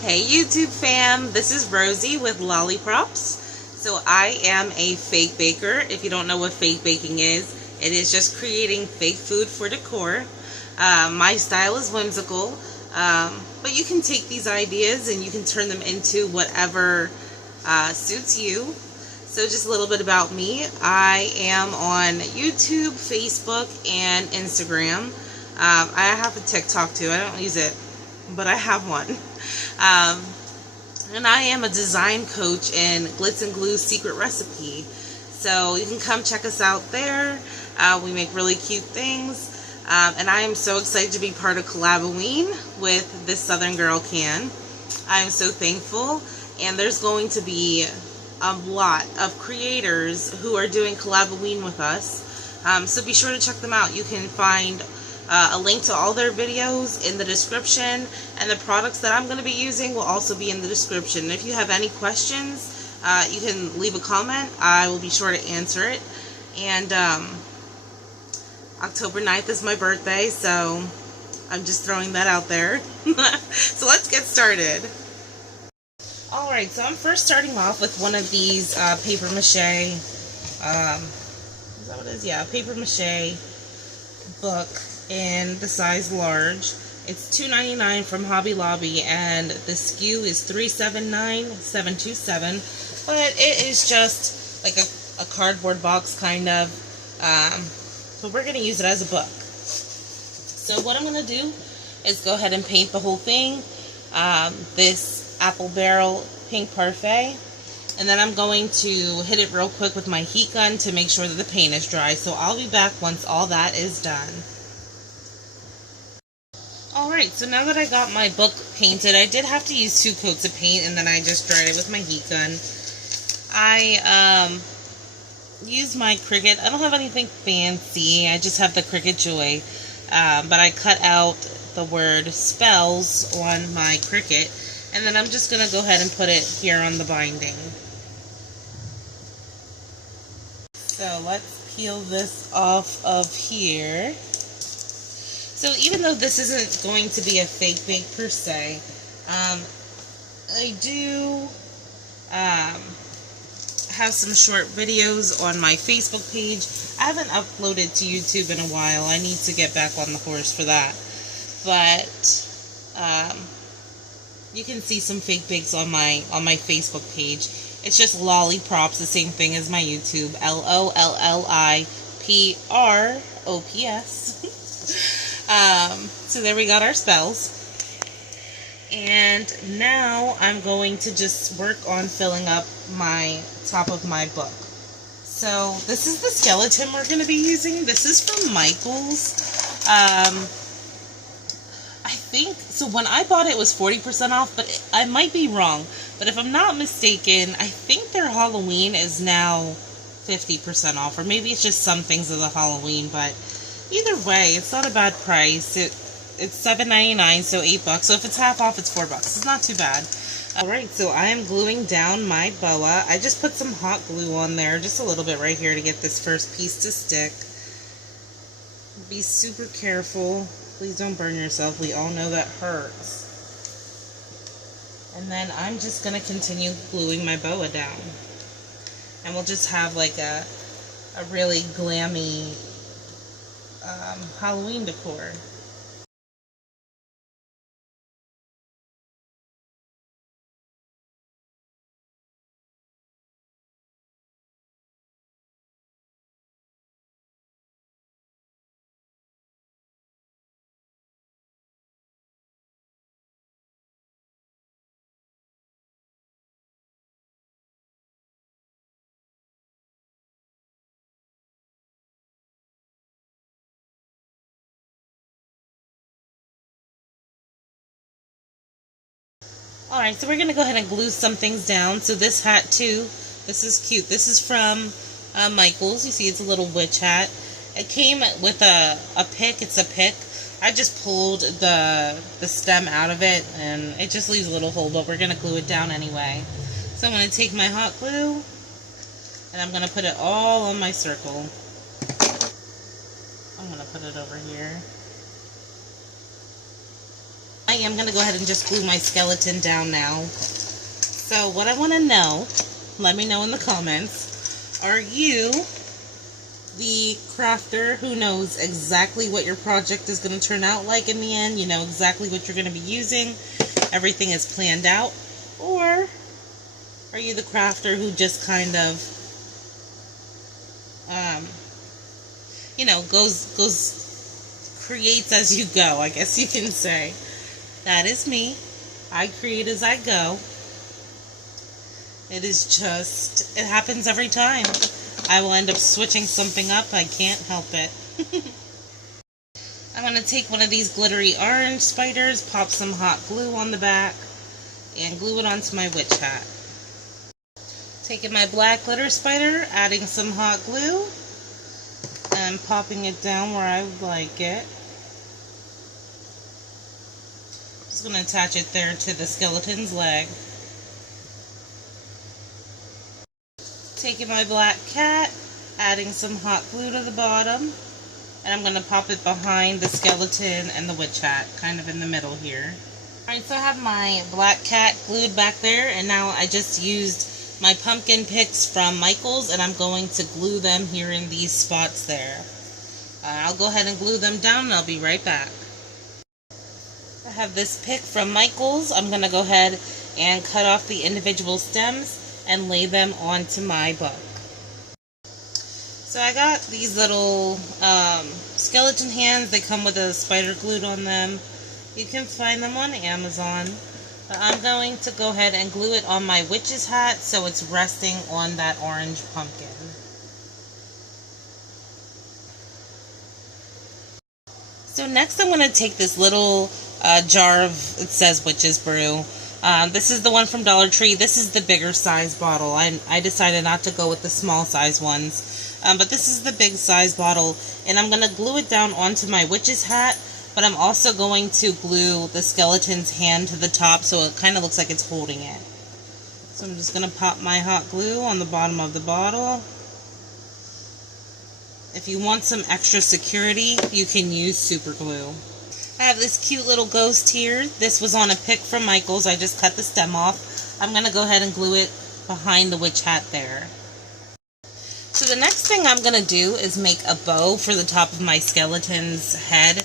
Hey YouTube fam, this is Rosie with LolliProps. So I am a fake baker. If you don't know what fake baking is, it is just creating fake food for decor. My style is whimsical, but you can take these ideas and you can turn them into whatever suits you. So just a little bit about me. I am on YouTube, Facebook, and Instagram. I have a TikTok too. I don't use it, but I have one. And I am a design coach in Glitz and Glue's secret recipe. So you can come check us out there. We make really cute things. And I am so excited to be part of Collaboween with This Southern Girl Can. I am so thankful. And there's going to be a lot of creators who are doing Collaboween with us. So be sure to check them out. You can find a link to all their videos in the description, and the products that I'm going to be using will also be in the description. And if you have any questions, you can leave a comment. I will be sure to answer it. And October 9th is my birthday, so I'm just throwing that out there. So let's get started. Alright, so I'm first starting off with one of these paper mache, is that what it is? Yeah, paper mache book in the size large. It's $2.99 from Hobby Lobby, and the SKU is 379727, but it is just like a cardboard box kind of, but we're going to use it as a book. So what I'm going to do is go ahead and paint the whole thing, this apple barrel pink parfait, and then I'm going to hit it real quick with my heat gun to make sure that the paint is dry. So I'll be back once all that is done. Alright, so now that I got my book painted, I did have to use 2 coats of paint, and then I just dried it with my heat gun. I used my Cricut. I don't have anything fancy, I just have the Cricut Joy, but I cut out the word spells on my Cricut, and then I'm just going to go ahead and put it here on the binding. So let's peel this off of here. So even though this isn't going to be a fake bake per se, I do have some short videos on my Facebook page. I haven't uploaded to YouTube in a while. I need to get back on the horse for that. But you can see some fake bakes on my Facebook page. It's just LolliProps, the same thing as my YouTube. LolliProps. So there we got our spells. And now I'm going to just work on filling up my top of my book. So this is the skeleton we're going to be using. This is from Michael's. I think, so when I bought it, it was 40% off, but I might be wrong. But if I'm not mistaken, I think their Halloween is now 50% off, or maybe it's just some things of the Halloween, but either way, it's not a bad price. It's $7.99, so $8. So if it's half off, it's $4. It's not too bad. Alright, so I am gluing down my boa. I just put some hot glue on there, just a little bit right here to get this first piece to stick. Be super careful. Please don't burn yourself. We all know that hurts. And then I'm just going to continue gluing my boa down. And we'll just have like a really glammy Halloween decor. Alright, so we're going to go ahead and glue some things down. So this hat too, this is cute. This is from Michael's. You see it's a little witch hat. It came with a pick. It's a pick. I just pulled the stem out of it, and it just leaves a little hole, but we're going to glue it down anyway. So I'm going to take my hot glue, and I'm going to put it all on my circle. I'm going to put it over here. I am going to go ahead and just glue my skeleton down now. So what I want to know, let me know in the comments, are you the crafter who knows exactly what your project is going to turn out like in the end? You know exactly what you're going to be using, everything is planned out? Or are you the crafter who just kind of, you know, creates as you go, I guess you can say. That is me. I create as I go. It is just, it happens every time. I will end up switching something up. I can't help it. I'm going to take one of these glittery orange spiders, pop some hot glue on the back, and glue it onto my witch hat. Taking my black glitter spider, adding some hot glue, and popping it down where I would like it. Just going to attach it there to the skeleton's leg. Taking my black cat, adding some hot glue to the bottom, and I'm going to pop it behind the skeleton and the witch hat, kind of in the middle here. Alright, so I have my black cat glued back there, and now I just used my pumpkin picks from Michael's, and I'm going to glue them here in these spots there. I'll go ahead and glue them down, and I'll be right back. I have this pick from Michael's. I'm going to go ahead and cut off the individual stems and lay them onto my book. So I got these little skeleton hands. They come with a spider glued on them. You can find them on Amazon. But I'm going to go ahead and glue it on my witch's hat so it's resting on that orange pumpkin. So next I'm going to take this little jar of, it says witch's brew. This is the one from Dollar Tree. This is the bigger size bottle. I decided not to go with the small size ones. But this is the big size bottle. And I'm going to glue it down onto my witch's hat. But I'm also going to glue the skeleton's hand to the top so it kind of looks like it's holding it. So I'm just going to pop my hot glue on the bottom of the bottle. If you want some extra security, you can use super glue. I have this cute little ghost here. This was on a pick from Michael's. I just cut the stem off. I'm going to go ahead and glue it behind the witch hat there. So the next thing I'm going to do is make a bow for the top of my skeleton's head.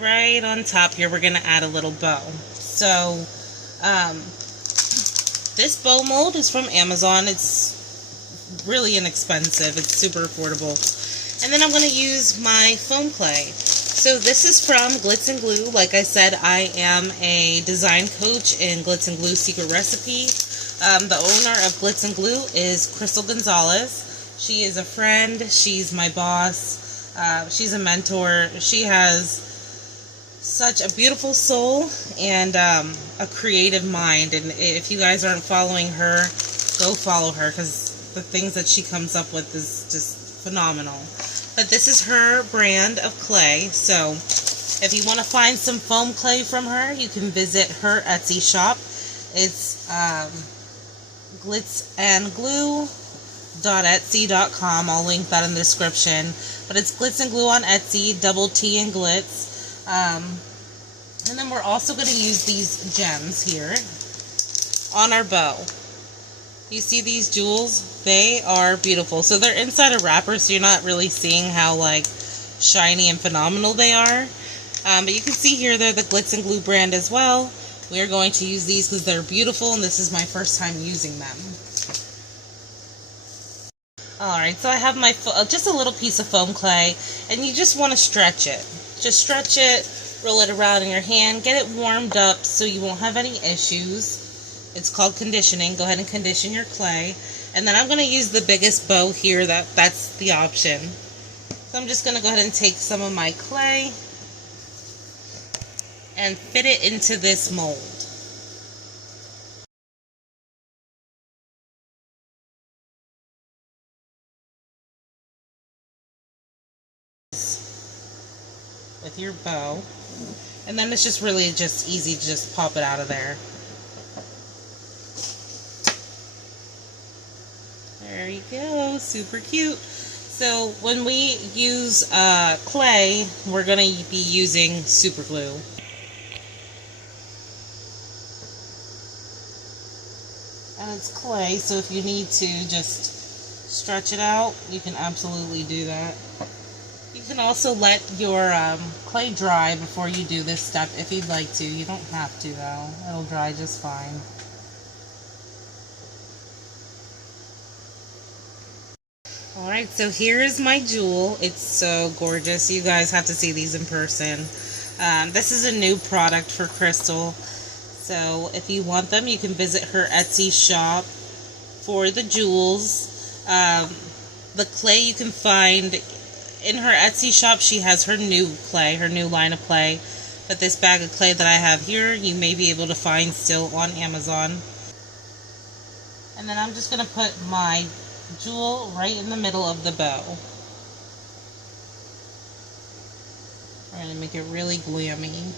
Right on top here, we're going to add a little bow. So this bow mold is from Amazon. It's really inexpensive. It's super affordable. And then I'm going to use my foam clay. So this is from Glitz and Glue. Like I said, I am a design coach in Glitz and Glue Secret Recipe. The owner of Glitz and Glue is Crystal Gonzalez. She is a friend. She's my boss. She's a mentor. She has such a beautiful soul and a creative mind. And if you guys aren't following her, go follow her because the things that she comes up with is just phenomenal. But this is her brand of clay, so if you want to find some foam clay from her, you can visit her Etsy shop. It's glitzandglue.etsy.com. I'll link that in the description. But it's Glitz and Glue on Etsy, double T and Glitz. And then we're also going to use these gems here on our bow. You see these jewels? They are beautiful. So they're inside a wrapper, so you're not really seeing how like shiny and phenomenal they are. But you can see here they're the Glitz and Glue brand as well. We are going to use these because they're beautiful and this is my first time using them. Alright, so I have my just a little piece of foam clay, and you just want to stretch it. Just stretch it, roll it around in your hand, get it warmed up so you won't have any issues. It's called conditioning. Go ahead and condition your clay. And then I'm going to use the biggest bow here. That's the option. So I'm just going to go ahead and take some of my clay and fit it into this mold. With your bow. And then it's just really just easy to just pop it out of there. There you go, super cute. So when we use clay, we're going to be using super glue. And it's clay, so if you need to just stretch it out, you can absolutely do that. You can also let your clay dry before you do this step if you'd like to. You don't have to though. It'll dry just fine. Alright, so here is my jewel. It's so gorgeous. You guys have to see these in person. This is a new product for Crystal. So if you want them, you can visit her Etsy shop for the jewels. The clay you can find in her Etsy shop. She has her new clay, her new line of clay. But this bag of clay that I have here, you may be able to find still on Amazon. And then I'm just going to put my jewel right in the middle of the bow. We're going to make it really glammy.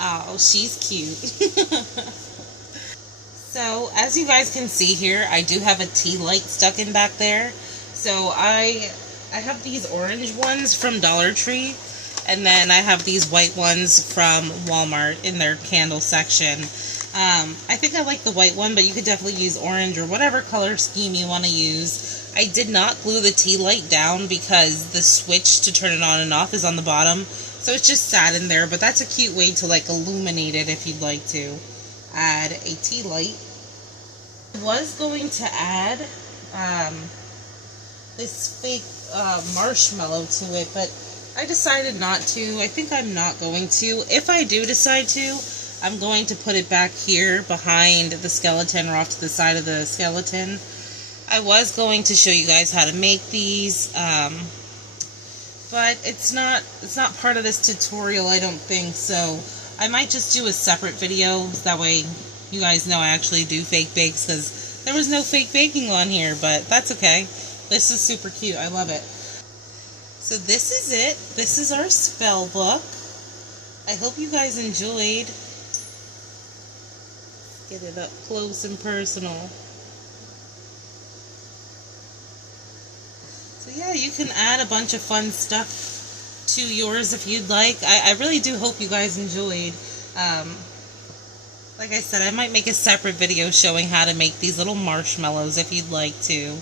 Oh, she's cute. So, as you guys can see here, I do have a tea light stuck in back there. So, I have these orange ones from Dollar Tree. And then I have these white ones from Walmart in their candle section. I think I like the white one, but you could definitely use orange or whatever color scheme you want to use. I did not glue the tea light down because the switch to turn it on and off is on the bottom. So it's just sat in there, but that's a cute way to like illuminate it if you'd like to add a tea light. I was going to add this fake marshmallow to it, but I decided not to. I think I'm not going to. If I do decide to, I'm going to put it back here behind the skeleton or off to the side of the skeleton. I was going to show you guys how to make these, but it's not part of this tutorial, I don't think, so I might just do a separate video, that way you guys know I actually do fake bakes, because there was no fake baking on here, but that's okay. This is super cute, I love it. So this is it. This is our spell book. I hope you guys enjoyed. Get it up close and personal. So yeah, you can add a bunch of fun stuff to yours if you'd like. I really do hope you guys enjoyed. Like I said, I might make a separate video showing how to make these little marshmallows if you'd like to.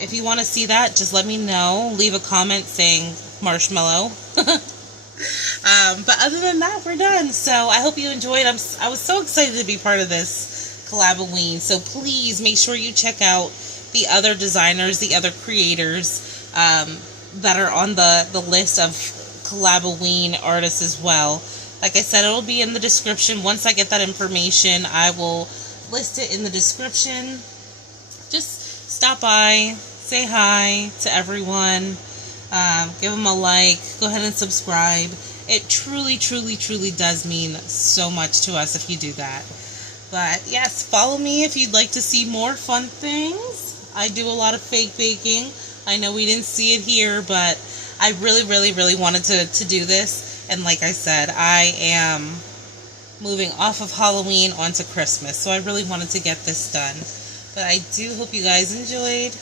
If you want to see that, just let me know. Leave a comment saying marshmallow. But other than that, we're done. So I hope you enjoyed. I was so excited to be part of this Collaboween. So please make sure you check out the other designers, the other creators that are on the list of Collaboween artists as well. Like I said, it'll be in the description. Once I get that information, I will list it in the description. Just stop by, say hi to everyone, give them a like, go ahead and subscribe. It truly, truly, truly does mean so much to us if you do that. But yes, follow me if you'd like to see more fun things. I do a lot of fake baking. I know we didn't see it here, but I really, really, really wanted to do this. And like I said, I am moving off of Halloween onto Christmas, so I really wanted to get this done. But I do hope you guys enjoyed.